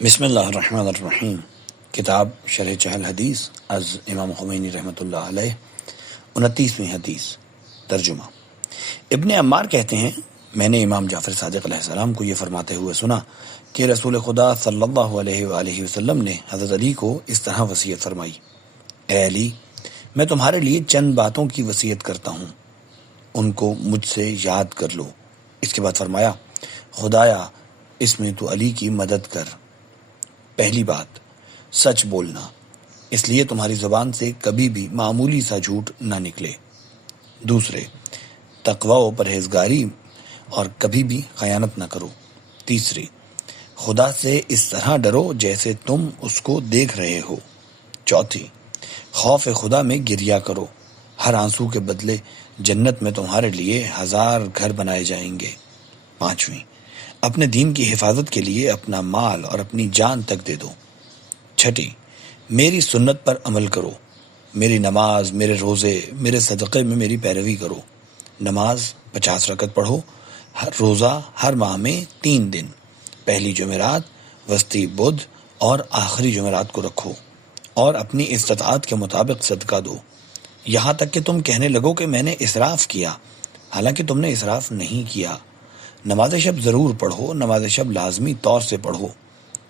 بسم اللہ الرحمن الرحیم۔ کتاب شرح چہل حدیث از امام خمینی رحمۃ اللہ علیہ، 29ویں حدیث۔ ترجمہ۔ ابن عمار کہتے ہیں، میں نے امام جعفر صادق علیہ السلام کو یہ فرماتے ہوئے سنا کہ رسول خدا صلی اللہ علیہ وآلہ وسلم نے حضرت علی کو اس طرح وصیت فرمائی: اے علی، میں تمہارے لیے چند باتوں کی وصیت کرتا ہوں، ان کو مجھ سے یاد کر لو۔ اس کے بعد فرمایا: خدایا، اس میں تو علی کی مدد کر۔ پہلی بات، سچ بولنا، اس لیے تمہاری زبان سے کبھی بھی معمولی سا جھوٹ نہ نکلے۔ دوسرے، تقوی و پرہیزگاری اور کبھی بھی خیانت نہ کرو۔ تیسری، خدا سے اس طرح ڈرو جیسے تم اس کو دیکھ رہے ہو۔ چوتھی، خوف خدا میں گریا کرو، ہر آنسو کے بدلے جنت میں تمہارے لیے 1000 گھر بنائے جائیں گے۔ پانچویں، اپنے دین کی حفاظت کے لیے اپنا مال اور اپنی جان تک دے دو۔ چھٹی، میری سنت پر عمل کرو، میری نماز، میرے روزے، میرے صدقے میں میری پیروی کرو۔ نماز 50 رکعت پڑھو، روزہ ہر ماہ میں 3 دن، پہلی جمعرات، وسطی بدھ اور آخری جمعرات کو رکھو، اور اپنی استطاعت کے مطابق صدقہ دو، یہاں تک کہ تم کہنے لگو کہ میں نے اسراف کیا، حالانکہ تم نے اسراف نہیں کیا۔ نماز شب ضرور پڑھو، نماز شب لازمی طور سے پڑھو،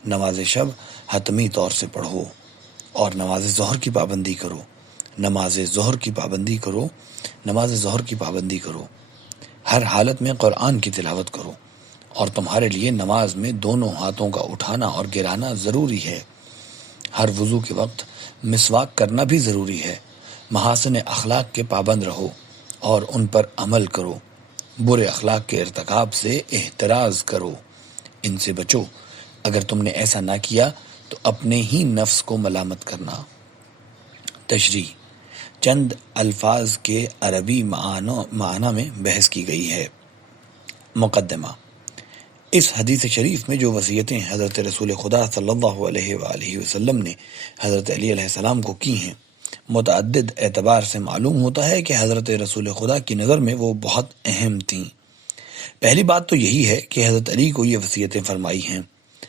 نماز شب حتمی طور سے پڑھو، اور نماز ظہر کی پابندی کرو، نماز ظہر کی پابندی کرو، نماز ظہر کی پابندی کرو۔ ہر حالت میں قرآن کی تلاوت کرو، اور تمہارے لیے نماز میں دونوں ہاتھوں کا اٹھانا اور گرانا ضروری ہے۔ ہر وضو کے وقت مسواک کرنا بھی ضروری ہے۔ محاسن اخلاق کے پابند رہو اور ان پر عمل کرو، برے اخلاق کے ارتکاب سے احتراز کرو، ان سے بچو، اگر تم نے ایسا نہ کیا تو اپنے ہی نفس کو ملامت کرنا۔ تشریح، چند الفاظ کے عربی معنی میں بحث کی گئی ہے۔ مقدمہ، اس حدیث شریف میں جو وصیتیں حضرت رسول خدا صلی اللہ علیہ وآلہ وسلم نے حضرت علی علیہ السلام کو کی ہیں، متعدد اعتبار سے معلوم ہوتا ہے کہ حضرت رسول خدا کی نظر میں وہ بہت اہم تھیں۔ پہلی بات تو یہی ہے کہ حضرت علی کو یہ وصیتیں فرمائی ہیں،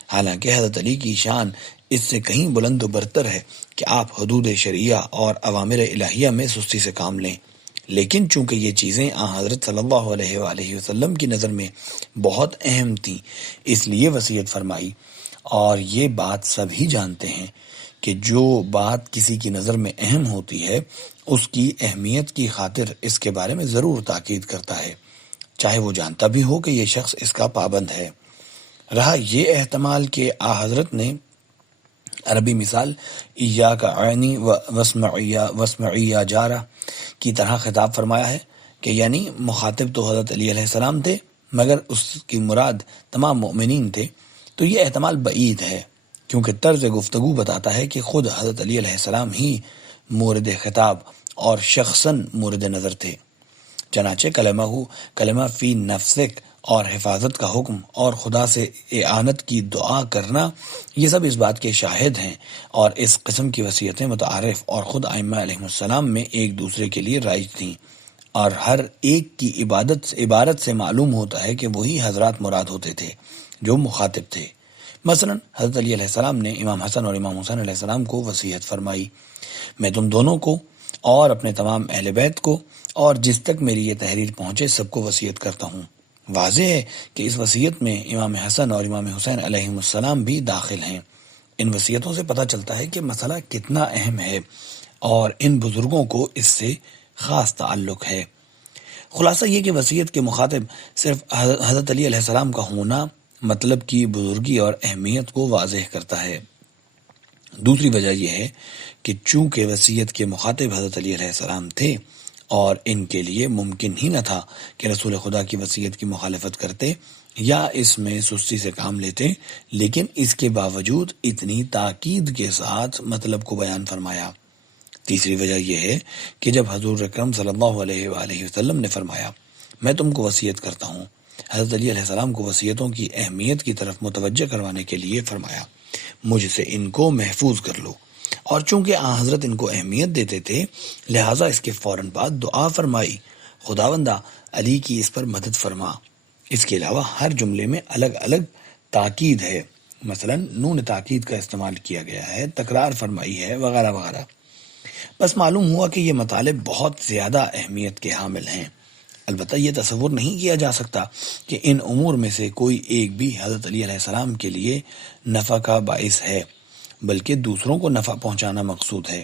حالانکہ حضرت علی کی شان اس سے کہیں بلند و برتر ہے کہ آپ حدود شرعیہ اور اوامر الہیہ میں سستی سے کام لیں، لیکن چونکہ یہ چیزیں حضرت صلی اللہ علیہ وآلہ وسلم کی نظر میں بہت اہم تھیں، اس لیے وصیت فرمائی۔ اور یہ بات سب ہی جانتے ہیں کہ جو بات کسی کی نظر میں اہم ہوتی ہے، اس کی اہمیت کی خاطر اس کے بارے میں ضرور تاکید کرتا ہے، چاہے وہ جانتا بھی ہو کہ یہ شخص اس کا پابند ہے۔ رہا یہ احتمال کہ حضرت نے عربی مثال ایاک عینی واسمعی یا جارہ کی طرح خطاب فرمایا ہے، کہ یعنی مخاطب تو حضرت علی علیہ السلام تھے مگر اس کی مراد تمام مؤمنین تھے، تو یہ احتمال بعید ہے، کیونکہ طرز گفتگو بتاتا ہے کہ خود حضرت علی علیہ السلام ہی مورد خطاب اور شخصاً مورد نظر تھے۔ چنانچہ کلمہ فی نفسک اور حفاظت کا حکم اور خدا سے اعانت کی دعا کرنا، یہ سب اس بات کے شاہد ہیں، اور اس قسم کی وصیتیں متعارف اور خود ائمہ علیہ السلام میں ایک دوسرے کے لیے رائج تھیں، اور ہر ایک کی عبارت سے معلوم ہوتا ہے کہ وہی حضرات مراد ہوتے تھے جو مخاطب تھے۔ مثلا حضرت علی علیہ السلام نے امام حسن اور امام حسین علیہ السلام کو وصیت فرمائی: میں تم دونوں کو اور اپنے تمام اہل بیت کو اور جس تک میری یہ تحریر پہنچے سب کو وصیت کرتا ہوں۔ واضح ہے کہ اس وصیت میں امام حسن اور امام حسین علیہ السلام بھی داخل ہیں۔ ان وصیتوں سے پتہ چلتا ہے کہ مسئلہ کتنا اہم ہے اور ان بزرگوں کو اس سے خاص تعلق ہے۔ خلاصہ یہ کہ وصیت کے مخاطب صرف حضرت علی علیہ السلام کا ہونا مطلب کی بزرگی اور اہمیت کو واضح کرتا ہے۔ دوسری وجہ یہ ہے کہ چونکہ وصیت کے مخاطب حضرت علی علیہ السلام تھے اور ان کے لیے ممکن ہی نہ تھا کہ رسول خدا کی وصیت کی مخالفت کرتے یا اس میں سستی سے کام لیتے، لیکن اس کے باوجود اتنی تاکید کے ساتھ مطلب کو بیان فرمایا۔ تیسری وجہ یہ ہے کہ جب حضور اکرم صلی اللہ علیہ وآلہ وسلم نے فرمایا: میں تم کو وصیت کرتا ہوں، حضرت علی علیہ السلام کو وصیتوں کی اہمیت کی طرف متوجہ کروانے کے لیے فرمایا: مجھ سے ان کو محفوظ کر لو، اور چونکہ حضرت ان کو اہمیت دیتے تھے لہٰذا اس کے فوراً بعد دعا فرمائی: خداوندہ علی کی اس پر مدد فرما۔ اس کے علاوہ ہر جملے میں الگ الگ تاکید ہے، مثلا نون تاکید کا استعمال کیا گیا ہے، تکرار فرمائی ہے، وغیرہ وغیرہ۔ بس معلوم ہوا کہ یہ مطالب بہت زیادہ اہمیت کے حامل ہیں۔ البتہ یہ تصور نہیں کیا جا سکتا کہ ان امور میں سے کوئی ایک بھی حضرت علی علیہ السلام کے لیے نفع کا باعث ہے، بلکہ دوسروں کو نفع پہنچانا مقصود ہے۔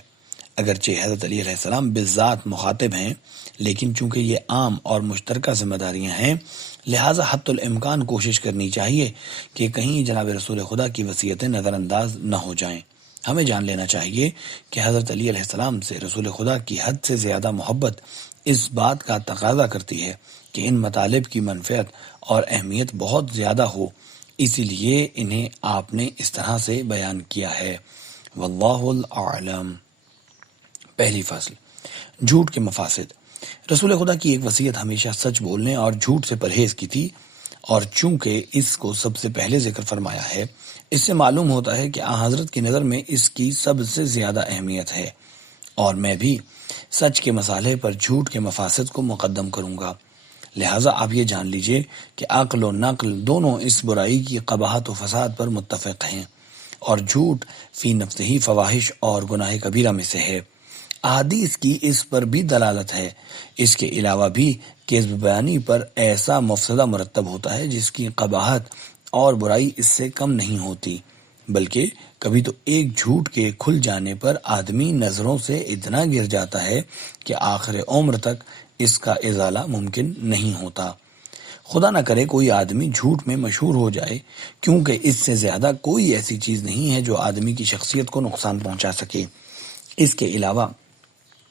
اگرچہ حضرت علی علیہ السلام بالذات مخاطب ہیں، لیکن چونکہ یہ عام اور مشترکہ ذمہ داریاں ہیں، لہٰذا حتی الامکان کوشش کرنی چاہیے کہ کہیں جناب رسول خدا کی وصیتیں نظر انداز نہ ہو جائیں۔ ہمیں جان لینا چاہیے کہ حضرت علی علیہ السلام سے رسول خدا کی حد سے زیادہ محبت اس بات کا تقاضا کرتی ہے کہ ان مطالب کی منفعت اور اہمیت بہت زیادہ ہو، اسی لیے انہیں آپ نے اس طرح سے بیان کیا ہے۔ واللہ اعلم۔ پہلی فصل، جھوٹ کے مفاسد۔ رسول خدا کی ایک وصیت ہمیشہ سچ بولنے اور جھوٹ سے پرہیز کی تھی، اور چونکہ اس کو سب سے پہلے ذکر فرمایا ہے، اس سے معلوم ہوتا ہے کہ آن حضرت کی نظر میں اس کی سب سے زیادہ اہمیت ہے، اور میں بھی سچ کے مصالحے پر جھوٹ کے مفاسد کو مقدم کروں گا۔ لہٰذا آپ یہ جان لیجئے کہ عقل و نقل دونوں اس برائی کی قباحت و فساد پر متفق ہیں، اور جھوٹ فی نفسہ ہی فواحش اور گناہ کبیرہ میں سے ہے۔ احادیث کی اس پر بھی دلالت ہے۔ اس کے علاوہ بھی کذب بیانی پر ایسا مفسدہ مرتب ہوتا ہے جس کی قباحت اور برائی اس سے کم نہیں ہوتی، بلکہ کبھی تو ایک جھوٹ کے کھل جانے پر آدمی نظروں سے اتنا گر جاتا ہے کہ آخر عمر تک اس کا ازالہ ممکن نہیں ہوتا۔ خدا نہ کرے کوئی آدمی جھوٹ میں مشہور ہو جائے، کیونکہ اس سے زیادہ کوئی ایسی چیز نہیں ہے جو آدمی کی شخصیت کو نقصان پہنچا سکے۔ اس کے علاوہ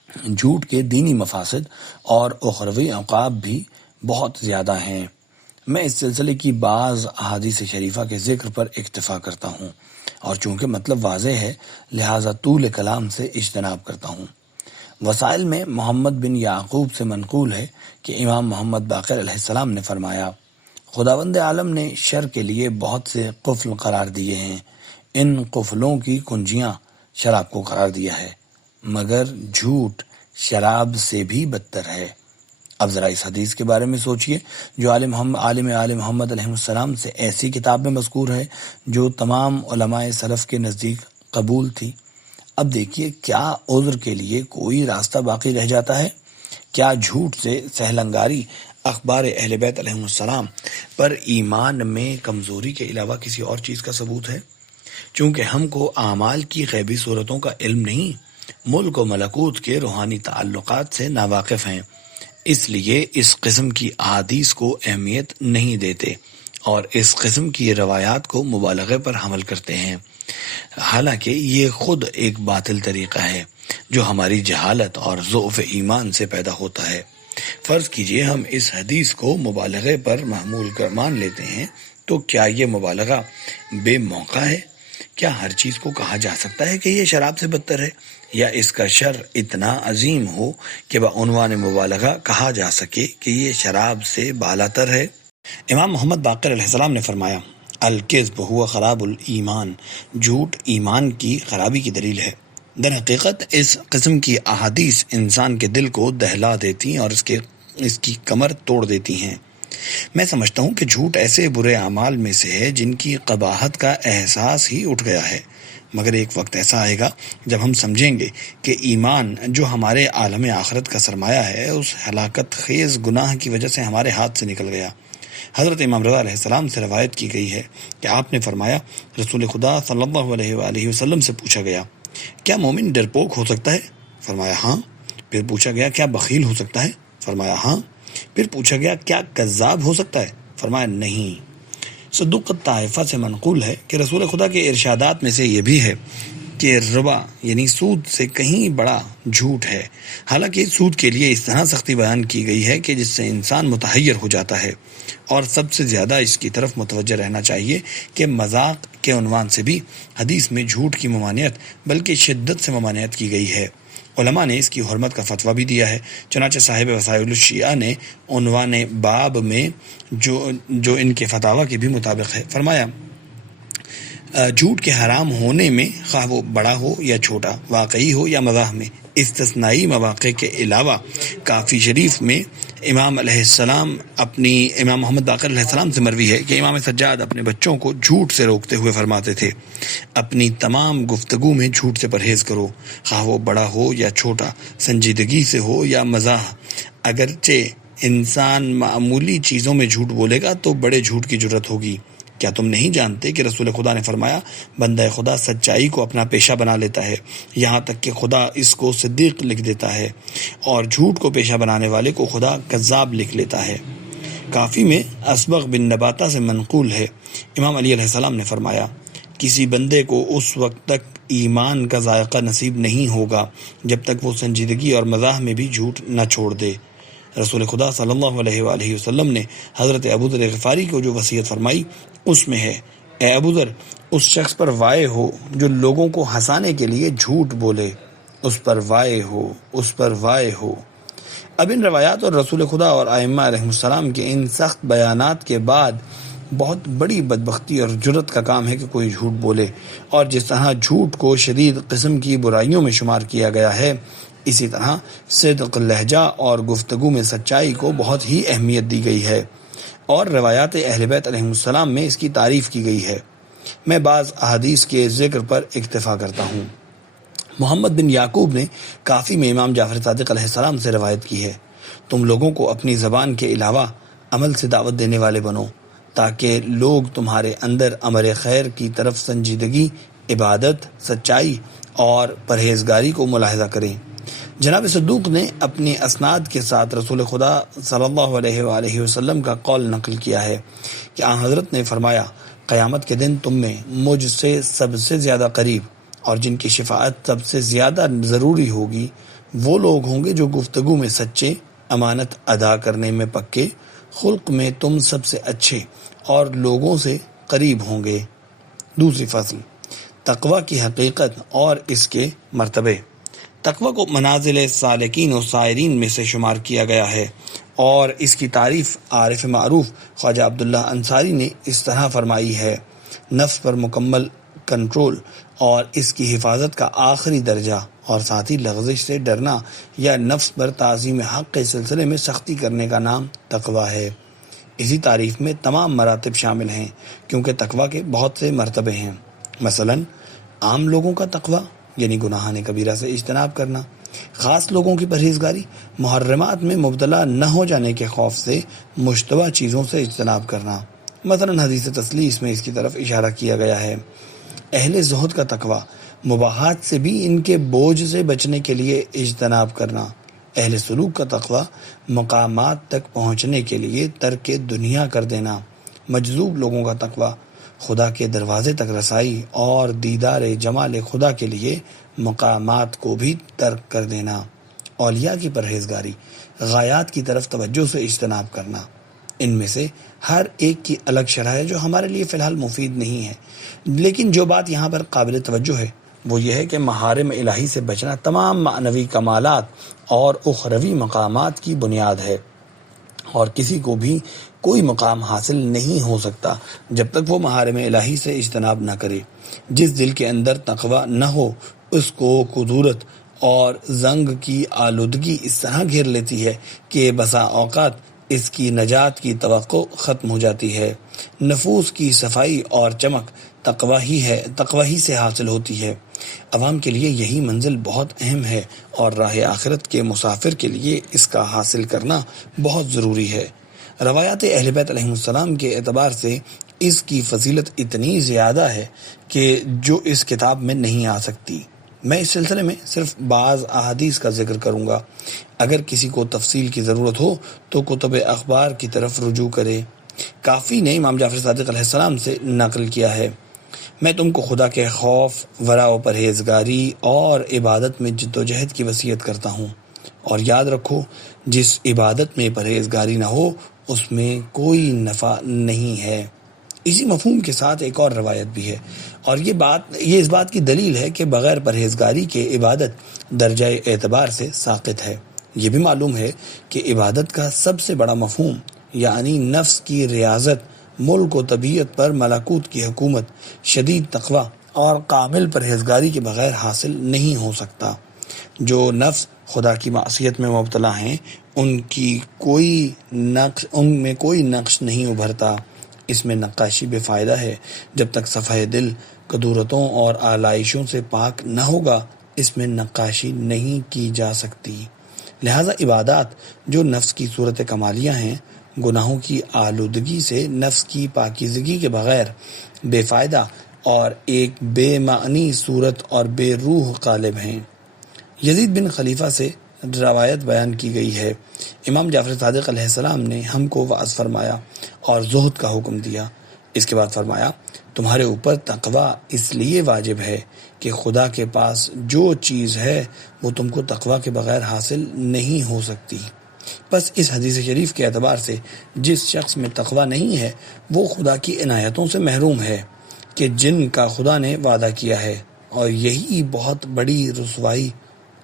جھوٹ کے دینی مفاسد اور اخروی عقاب بھی بہت زیادہ ہیں۔ میں اس سلسلے کی بعض احادیث شریفہ کے ذکر پر اکتفا کرتا ہوں، اور چونکہ مطلب واضح ہے لہٰذا طول کلام سے اجتناب کرتا ہوں۔ وسائل میں محمد بن یعقوب سے منقول ہے کہ امام محمد باقر علیہ السلام نے فرمایا، خداوند عالم نے شر کے لیے بہت سے قفل قرار دیے ہیں، ان قفلوں کی کنجیاں شراب کو قرار دیا ہے، مگر جھوٹ شراب سے بھی بدتر ہے۔ اب ذرا اس حدیث کے بارے میں سوچئے جو عالم آل محمد علیہ السلام سے ایسی کتاب میں مذکور ہے جو تمام علماء سلف کے نزدیک قبول تھی۔ اب دیکھیے کیا عذر کے لیے کوئی راستہ باقی رہ جاتا ہے؟ کیا جھوٹ سے سہلنگاری اخبار اہل بیت علیہ السلام پر ایمان میں کمزوری کے علاوہ کسی اور چیز کا ثبوت ہے؟ چونکہ ہم کو اعمال کی غیبی صورتوں کا علم نہیں، ملک و ملکوت کے روحانی تعلقات سے ناواقف ہیں، اس لیے اس قسم کی احادیث کو اہمیت نہیں دیتے اور اس قسم کی روایات کو مبالغے پر حمل کرتے ہیں، حالانکہ یہ خود ایک باطل طریقہ ہے جو ہماری جہالت اور ضعف ایمان سے پیدا ہوتا ہے۔ فرض کیجئے ہم اس حدیث کو مبالغے پر محمول کر مان لیتے ہیں، تو کیا یہ مبالغہ بے موقع ہے؟ کیا ہر چیز کو کہا جا سکتا ہے کہ یہ شراب سے بدتر ہے، یا اس کا شر اتنا عظیم ہو کہ بعنوان مبالغہ کہا جا سکے کہ یہ شراب سے بالاتر ہے؟ امام محمد باقر علیہ السلام نے فرمایا، الکذب ہوا خراب الایمان، جھوٹ ایمان کی خرابی کی دلیل ہے۔ در حقیقت اس قسم کی احادیث انسان کے دل کو دہلا دیتی اور اس کی کمر توڑ دیتی ہیں۔ میں سمجھتا ہوں کہ جھوٹ ایسے برے اعمال میں سے ہے جن کی قباحت کا احساس ہی اٹھ گیا ہے، مگر ایک وقت ایسا آئے گا جب ہم سمجھیں گے کہ ایمان جو ہمارے عالم آخرت کا سرمایہ ہے اس ہلاکت خیز گناہ کی وجہ سے ہمارے ہاتھ سے نکل گیا۔ حضرت امام رضا علیہ السلام سے روایت کی گئی ہے کہ آپ نے فرمایا، رسول خدا صلی اللہ علیہ وآلہ وسلم سے پوچھا گیا، کیا مومن ڈرپوک ہو سکتا ہے؟ فرمایا ہاں۔ پھر پوچھا گیا، کیا بخیل ہو سکتا ہے؟ فرمایا ہاں۔ پھر پوچھا گیا، کیا کذاب ہو سکتا ہے؟ فرمایا نہیں۔ صدوق الطائفہ سے منقول ہے کہ رسول خدا کے ارشادات میں سے یہ بھی ہے کہ ربا یعنی سود سے کہیں بڑا جھوٹ ہے، حالانکہ سود کے لیے اس طرح سختی بیان کی گئی ہے کہ جس سے انسان متحیر ہو جاتا ہے، اور سب سے زیادہ اس کی طرف متوجہ رہنا چاہیے کہ مذاق کے عنوان سے بھی حدیث میں جھوٹ کی ممانعت بلکہ شدت سے ممانعت کی گئی ہے۔ علماء نے اس کی حرمت کا فتویٰ بھی دیا ہے، چنانچہ صاحب وسائل الشیعہ نے عنوان باب میں جو ان کے فتاویٰ کے بھی مطابق ہے فرمایا، جھوٹ کے حرام ہونے میں خواہ وہ بڑا ہو یا چھوٹا، واقعی ہو یا مزاح میں، استثنائی مواقع کے علاوہ کافی شریف میں امام علیہ السلام امام محمد باقر علیہ السلام سے مروی ہے کہ امام سجاد اپنے بچوں کو جھوٹ سے روکتے ہوئے فرماتے تھے، اپنی تمام گفتگو میں جھوٹ سے پرہیز کرو، خواہ وہ بڑا ہو یا چھوٹا، سنجیدگی سے ہو یا مزاح۔ اگرچہ انسان معمولی چیزوں میں جھوٹ بولے گا تو بڑے جھوٹ کی جرت ہوگی۔ کیا تم نہیں جانتے کہ رسول خدا نے فرمایا، بندہ خدا سچائی کو اپنا پیشہ بنا لیتا ہے، یہاں تک کہ خدا اس کو صدیق لکھ دیتا ہے، اور جھوٹ کو پیشہ بنانے والے کو خدا کذاب لکھ لیتا ہے۔ کافی میں اسبغ بن نباتہ سے منقول ہے، امام علی علیہ السلام نے فرمایا، کسی بندے کو اس وقت تک ایمان کا ذائقہ نصیب نہیں ہوگا جب تک وہ سنجیدگی اور مزاح میں بھی جھوٹ نہ چھوڑ دے۔ رسول خدا صلی اللہ علیہ وآلہ وسلم نے حضرت ابوذر غفاری کو جو وصیت فرمائی اس میں ہے، اے ابوذر، اس شخص پر وائے ہو جو لوگوں کو ہنسانے کے لیے جھوٹ بولے، اس پر وائے ہو، اس پر وائے ہو۔ اب ان روایات اور رسول خدا اور ائمہ علیہ السلام کے ان سخت بیانات کے بعد بہت بڑی بدبختی اور جرت کا کام ہے کہ کوئی جھوٹ بولے، اور جس طرح جھوٹ کو شدید قسم کی برائیوں میں شمار کیا گیا ہے، اسی طرح صدق لہجہ اور گفتگو میں سچائی کو بہت ہی اہمیت دی گئی ہے، اور روایات اہل بیت علیہ السلام میں اس کی تعریف کی گئی ہے۔ میں بعض احادیث کے ذکر پر اکتفا کرتا ہوں۔ محمد بن یعقوب نے کافی میں امام جعفر صادق علیہ السلام سے روایت کی ہے، تم لوگوں کو اپنی زبان کے علاوہ عمل سے دعوت دینے والے بنو، تاکہ لوگ تمہارے اندر امر خیر کی طرف سنجیدگی، عبادت، سچائی اور پرہیزگاری کو ملاحظہ کریں۔ جناب صدوق نے اپنی اسناد کے ساتھ رسول خدا صلی اللہ علیہ وآلہ وسلم کا قول نقل کیا ہے کہ آن حضرت نے فرمایا، قیامت کے دن تم میں مجھ سے سب سے زیادہ قریب اور جن کی شفاعت سب سے زیادہ ضروری ہوگی وہ لوگ ہوں گے جو گفتگو میں سچے، امانت ادا کرنے میں پکے، خلق میں تم سب سے اچھے اور لوگوں سے قریب ہوں گے۔ دوسری فصل، تقوی کی حقیقت اور اس کے مرتبے۔ تقوی کو منازل سالکین و سائرین میں سے شمار کیا گیا ہے، اور اس کی تعریف عارف معروف خواجہ عبداللہ انصاری نے اس طرح فرمائی ہے، نفس پر مکمل کنٹرول اور اس کی حفاظت کا آخری درجہ، اور ساتھ ہی لغزش سے ڈرنا یا نفس پر تعظیم حق کے سلسلے میں سختی کرنے کا نام تقوی ہے۔ اسی تعریف میں تمام مراتب شامل ہیں، کیونکہ تقوی کے بہت سے مرتبے ہیں۔ مثلا عام لوگوں کا تقوی یعنی گناہان کبیرہ سے اجتناب کرنا، خاص لوگوں کی پرہیزگاری محرمات میں مبتلا نہ ہو جانے کے خوف سے مشتبہ چیزوں سے اجتناب کرنا۔ مثلا حدیث تثلیث میں اس کی طرف اشارہ کیا گیا ہے۔ اہل زہد کا تقوی مباحات سے بھی ان کے بوجھ سے بچنے کے لیے اجتناب کرنا۔ اہل سلوک کا تقوی مقامات تک پہنچنے کے لیے ترک دنیا کر دینا۔ مجذوب لوگوں کا تقوی خدا کے دروازے تک رسائی اور دیدار جمال خدا کے لیے مقامات کو بھی ترک کر دینا۔ اولیاء کی پرہیزگاری غایات کی طرف توجہ سے اجتناب کرنا۔ ان میں سے ہر ایک کی الگ شرح ہے جو ہمارے لیے فی الحال مفید نہیں ہے، لیکن جو بات یہاں پر قابل توجہ ہے وہ یہ ہے کہ محارم الہی سے بچنا تمام معنوی کمالات اور اخروی مقامات کی بنیاد ہے، اور کسی کو بھی کوئی مقام حاصل نہیں ہو سکتا جب تک وہ محارم الہی سے اجتناب نہ کرے۔ جس دل کے اندر تقوی نہ ہو اس کو کدورت اور زنگ کی آلودگی اس طرح گھیر لیتی ہے کہ بسا اوقات اس کی نجات کی توقع ختم ہو جاتی ہے۔ نفوس کی صفائی اور چمک تقوی ہی سے حاصل ہوتی ہے۔ عوام کے لیے یہی منزل بہت اہم ہے، اور راہ آخرت کے مسافر کے لیے اس کا حاصل کرنا بہت ضروری ہے۔ روایات اہل بیت علیہ السلام کے اعتبار سے اس کی فضیلت اتنی زیادہ ہے کہ جو اس کتاب میں نہیں آ سکتی۔ میں اس سلسلے میں صرف بعض احادیث کا ذکر کروں گا۔ اگر کسی کو تفصیل کی ضرورت ہو تو کتب اخبار کی طرف رجوع کرے۔ کافی نے امام جعفر صادق علیہ السلام سے نقل کیا ہے، میں تم کو خدا کے خوف، ورع و پرہیزگاری اور عبادت میں جد و جہد کی وصیت کرتا ہوں، اور یاد رکھو جس عبادت میں پرہیزگاری نہ ہو اس میں کوئی نفع نہیں ہے۔ اسی مفہوم کے ساتھ ایک اور روایت بھی ہے، اور یہ اس بات کی دلیل ہے کہ بغیر پرہیزگاری کے عبادت درجہ اعتبار سے ساقط ہے۔ یہ بھی معلوم ہے کہ عبادت کا سب سے بڑا مفہوم یعنی نفس کی ریاضت، ملک و طبیعت پر ملکوت کی حکومت، شدید تقوی اور کامل پرہیزگاری کے بغیر حاصل نہیں ہو سکتا۔ جو نفس خدا کی معصیت میں مبتلا ہیں ان میں کوئی نقش نہیں ابھرتا۔ اس میں نقاشی بے فائدہ ہے۔ جب تک صفحہ دل کدورتوں اور آلائشوں سے پاک نہ ہوگا، اس میں نقاشی نہیں کی جا سکتی۔ لہذا عبادات جو نفس کی صورت کمالیہ ہیں، گناہوں کی آلودگی سے نفس کی پاکیزگی کے بغیر بے فائدہ اور ایک بے معنی صورت اور بے روح قالب ہیں۔ یزید بن خلیفہ سے روایت بیان کی گئی ہے، امام جعفر صادق علیہ السلام نے ہم کو وعظ فرمایا اور زہد کا حکم دیا۔ اس کے بعد فرمایا، تمہارے اوپر تقوی اس لیے واجب ہے کہ خدا کے پاس جو چیز ہے وہ تم کو تقوی کے بغیر حاصل نہیں ہو سکتی۔ بس اس حدیث شریف کے اعتبار سے جس شخص میں تقوی نہیں ہے وہ خدا کی عنایتوں سے محروم ہے کہ جن کا خدا نے وعدہ کیا ہے، اور یہی بہت بڑی رسوائی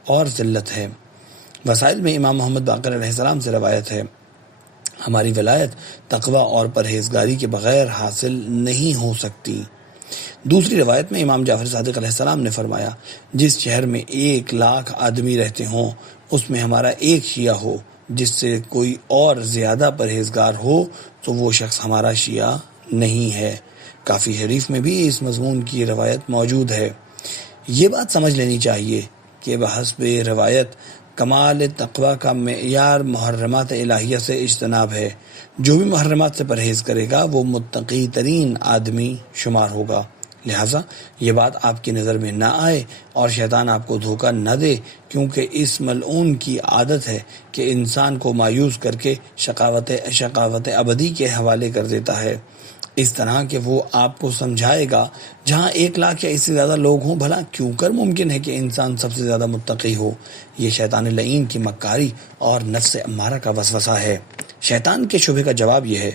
اور ذلت ہے۔ وسائل میں امام محمد باقر علیہ السلام سے روایت ہے، ہماری ولایت تقوی اور پرہیزگاری کے بغیر حاصل نہیں ہو سکتی۔ دوسری روایت میں امام جعفر صادق علیہ السلام نے فرمایا، جس شہر میں 1,00,000 آدمی رہتے ہوں اس میں ہمارا ایک شیعہ ہو جس سے کوئی اور زیادہ پرہیزگار ہو تو وہ شخص ہمارا شیعہ نہیں ہے۔ کافی حریف میں بھی اس مضمون کی روایت موجود ہے۔ یہ بات سمجھ لینی چاہیے کہ بحسب روایت کمال تقوی کا معیار محرمات الہیہ سے اجتناب ہے۔ جو بھی محرمات سے پرہیز کرے گا وہ متقی ترین آدمی شمار ہوگا۔ لہٰذا یہ بات آپ کی نظر میں نہ آئے اور شیطان آپ کو دھوکہ نہ دے، کیونکہ اس ملعون کی عادت ہے کہ انسان کو مایوس کر کے شقاوت ابدی کے حوالے کر دیتا ہے، اس طرح کہ وہ آپ کو سمجھائے گا جہاں 1,00,000 یا اس سے زیادہ لوگ ہوں بھلا کیوں کر ممکن ہے کہ انسان سب سے زیادہ متقی ہو۔ یہ شیطان لعین کی مکاری اور نفس امارہ کا وسوسہ ہے۔ شیطان کے شبہ کا جواب یہ ہے،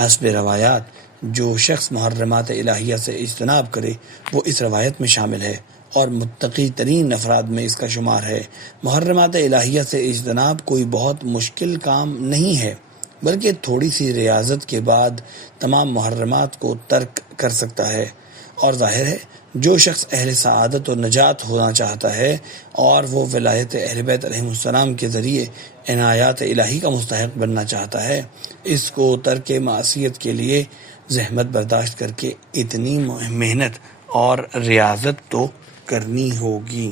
حسب روایات جو شخص محرمات الہیہ سے اجتناب کرے وہ اس روایت میں شامل ہے اور متقی ترین افراد میں اس کا شمار ہے۔ محرمات الہیہ سے اجتناب کوئی بہت مشکل کام نہیں ہے، بلکہ تھوڑی سی ریاضت کے بعد تمام محرمات کو ترک کر سکتا ہے۔ اور ظاہر ہے جو شخص اہل سعادت و نجات ہونا چاہتا ہے اور وہ ولایت اہل بیت علیہ السلام کے ذریعے عنایات الہی کا مستحق بننا چاہتا ہے، اس کو ترک معصیت کے لیے زحمت برداشت کر کے اتنی محنت اور ریاضت تو کرنی ہوگی۔